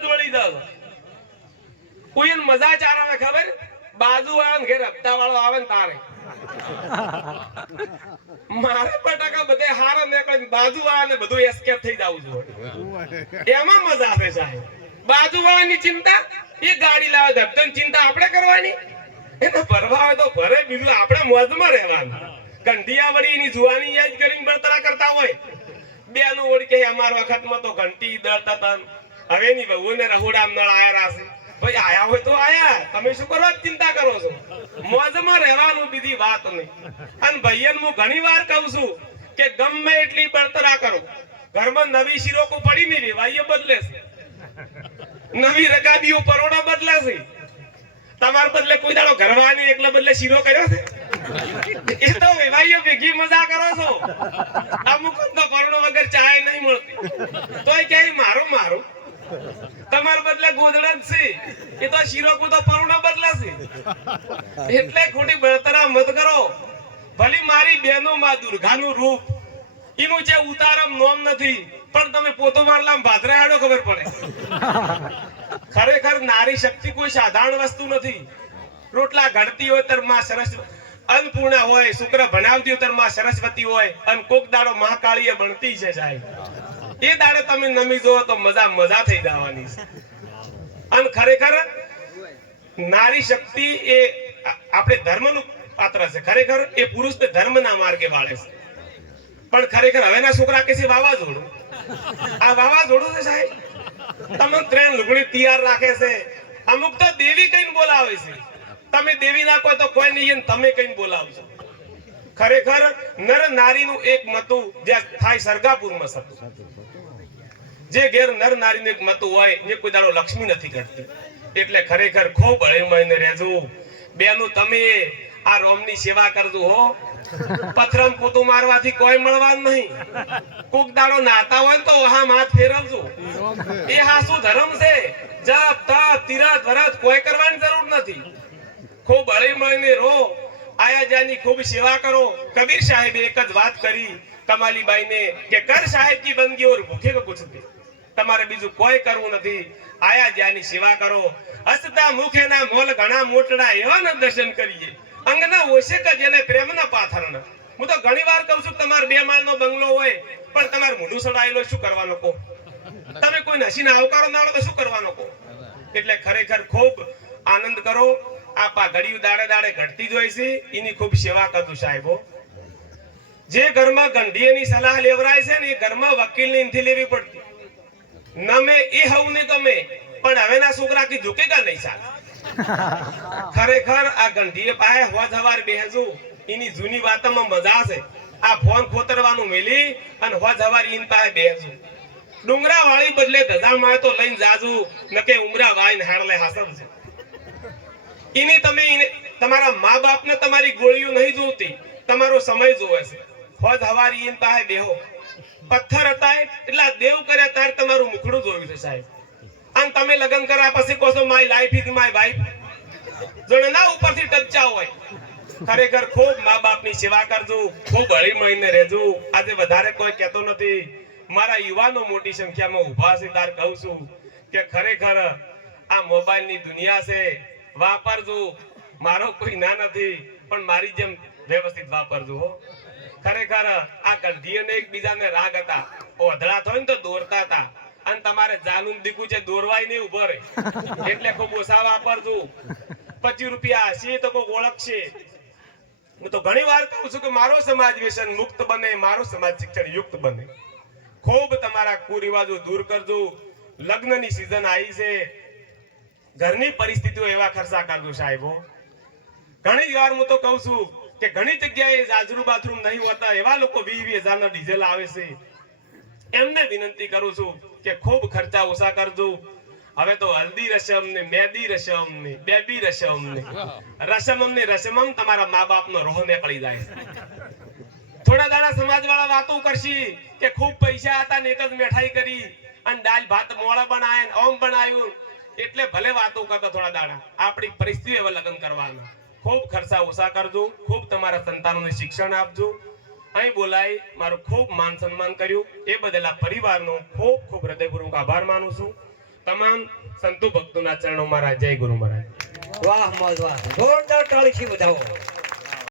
વળી જાવ કોઈ મજા ચાર ખબર? બાજુ વાળા ઘેર હપ્તા વાળો આવે ને તારે. મારે બટાકા બધે હારો નીકળે બાજુ વાળા ને બધું એસ્કેપ થઈ જવું જોઈએ એમાં મજા આવે સાહેબ. બાજુ વાળાની ચિંતા? એ ગાડી લાવે ધબધન ચિંતા આપણે કરવાની? એને ભરવા હોય તો ભરે, બીજું આપણે મોજમાં રહેવાનું. ઘંટિયા વળી એની જુવાની યાદ કરીને બળતરા કરતા હોય. બેનું વળી કે અમાર વખતમાં તો ઘંટી દળતા હવે ની વહુને રહોડા નળ આયા છે ભાઈ આયા હોય તો આયા. તમે શું કરો? ચિંતા કરો છો. મોજમાં રહેવાનું બીજી વાત નહીં. અને ભાઈયન હું ઘણી વાર કહું છું કે ગમે એટલી બળતરા કરો. ઘરમાં નવી શિરોકો પડી નહીં વેવાઈઓ બદલે છે. નવી રકાબીઓ પરોડા બદલે છે. તમાર બદલે કોઈ દાડો ઘરવાની એકલા બદલે શીરો કર્યો છે? એ તો વેવાઈઓ ભેગી મજા કરો છો. અમુક તો પરોડો વગર ચાય નહીં મળતી. તોય ક્યાંય મારું મારું. તમાર બદલે ગોદડા જ છે. તો શીરો તો પરુણા બદલે છે. એટલે ખોટી બળતરા મત કરો. ભલી મારી બહેનો માં દુર્ગાનું રૂપ. એનું જે ઉતારમ નોમ નથી, પણ તમે પોતો મારલામ ભાદરા આડો ખબર પડે. ખરેખર નારી શક્તિ કોઈ સાધારણ વસ્તુ નથી. રોટલા ઘડતી હોય તરમાં સરસ અન્નપૂર્ણા હોય, શુક્ર ભણાવતી હોય તરમાં સરસ્વતી હોય, અને કોક દાડો મહાકાળીએ બનતી છે સાહેબ એ દાડે તમે નમી જોવો તો મજા મજા થઈ જવાની છે. અને ખરેખર નારી શક્તિ એ આપણે ધર્મનું પાત્ર છે. ખરેખર એ પુરુષને ધર્મના માર્ગે વાળે છે. પણ ખરેખર હવેના છોકરા કે છે વાવાઝોડું? આ વાવાઝોડું છે સાહેબ? તમે ત્રણ લુગડી તૈયાર રાખે છે. અમુક તો દેવી કઈને બોલાવે છે. તમે દેવી ના કહો તો કોઈ નહીં તમે કઈ બોલાવશો ખરેખર નર નારીનું એક મતું જે થાય સરગાપુરમાં સતું. જે ઘેર નર નારીનું મતું હોય, એ કોઈ દાડો લક્ષ્મી નથી કરતી એટલે ખરેખર ખૂબ હળીમળીને રહેજો. બેનું, તમે આ રોમની સેવા કરજો હો. પથરમ પોતું મારવાથી કોઈ મળવાનું નહીં. કોક દાડો નાતા હોય તો હા હાથ ફેરવજો. એ હા શું ધર્મ છે? જપ, તપ તીરથ વરત કોઈ કરવાની જરૂર નથી. ખૂબ હળી મળીને રો આયાજાની ખૂબ સેવા કરો. કબીર સાહેબે એક જ વાત કરી કમાલીબાઈને કે, કર સાહેબ કી બંદગી ઓર ભૂખે કો કુછ તમારે બીજું કોઈ કરવું નથી. આયા જ્યાંની સેવા કરો. હસતા મુખેના મોલ ઘણા મોટડા એવાના દર્શન કરીએ. અંગના ઓશે જ એને પ્રેમના પાથરના. હું તો ઘણી વાર કહું છું તમારે બે માળનો બંગલો હોય, પણ તમારે મોઢું સડાયેલો શું કરવાનો કહો? તમે કોઈ હસીને આવકારો ના તો શું કરવાનો કહો? એટલે ખરેખર ખૂબ આનંદ કરો. આપા પાઘડીયું દાડે દાડે ઘટતી જોઈ છે. એની ખૂબ સેવા કરતું સાહેબો જે ઘરમાં ગંઢીએની સલાહ લેવરાય છે ને, એ ઘરમાં વકીલની નથી લેવી પડતી નમે એ હવું ને ગમે. પણ હવેના છોકરા કી ઝુકેગા નહીં ચાલે. ખરેખર આ ગંઢીએ પાસે હોજ હવાર બેહજો. એની જૂની વાતમાં મજા છે. આ ફોન ખોતરવાનું મેલી અને હોજ હવાર ઈન પાસે બેહજો. ડુંગરા વાળી બદલે ધજા માં તો લઈને જાજુ નકે ઉમરા વાઈને હાડલે હાસમ છે એની તમે તમારા મા બાપને તમારી ગોળીઓ નહીં જોતી. તમારો સમય જોવે છે. હોજ હવારી ઈન પાસે બેહો. પથ્થર હતા એટલા દેવ કર્યા ત્યારે તમારું મુખડું જોયું છે સાહેબ. અને તમે લગ્ન કર્યા પછી કહો છો my life is my wife જોડે ના ઉપરથી ટચા હોય. ખરેખર ખૂબ મા બાપની સેવા કરજો, ખૂબ હળી મળીને રહેજો. આજે વધારે કોઈ કહેતો નથી. મારા યુવાનો મોટી સંખ્યામાં ઊભા છે, તાર કહું છું કે ખરેખર આ મોબાઈલની દુનિયા છે, વાપરજો. મારો કોઈ ના નથી, પણ મારી જેમ વ્યવસ્થિત વાપરજો, હો. ખરેખર આ ગંધીઓને એકબીજાને રાગ હતા. ઓધળા થયો ને તો દોરતા હતા. અને તમારે જાનું દીકું છે દોરવાય નહીં ઊભો રે. એટલે ખૂબ ઓછા વાપરજો. પચીસ રૂપિયા હશે તો કોઈ ઓળખશે. હું તો ઘણી વાર કહું છું કે મારો સમાજ વ્યસન મુક્ત બને, મારો સમાજ શિક્ષણ યુક્ત બને. ખૂબ તમારા કુરિવાજો દૂર કરજો. લગ્નની સિઝન આવી છે. ઘરની પરિસ્થિતિઓ એવા ખર્ચા કરજો સાહેબો ઘણી વાર હું તો કહું છું કે ઘણી જગ્યાએ જાજરૂ બાથરૂમ નહીં હોતા એવા લોકો વીસ વીસ હજારના ડીઝલ આવે છે. એમને વિનંતી કરું છું કે ખૂબ ખર્ચા ઓછા કરજો. હવે તો હલ્દી રસમ ને મેદી રસમ ને બેબી રસમ ને રસમમ ને રસમમ તમારા મા બાપનો રોહ નીકળી જાય. થોડા દાડા સમાજ વાળા વાતો કરશી કે ખૂબ પૈસા હતા ને એક જ મીઠાઈ કરી અને દાલ ભાત મોળા બનાયા ઓમ બનાવ્યું. એટલે ભલે વાતો કરતા થોડા દાડા. આપણી પરિસ્થિતિ એવા લગ્ન કરવાના. ખૂબ ખર્ચા ઓછા કરજો, ખૂબ તમારા સંતાનોને શિક્ષણ આપજો. અહીં બોલાય, મારું ખૂબ માન સન્માન કર્યું. એ બદલ આ પરિવારનો ખૂબ ખૂબ હૃદયપૂર્વક આભાર માનું છું. તમામ સંતો ભક્તોના ચરણો મારા જય ગુરુ મહારાજ. વાહ મોજ વાહ. જોરદાર તાળીથી બજાવો.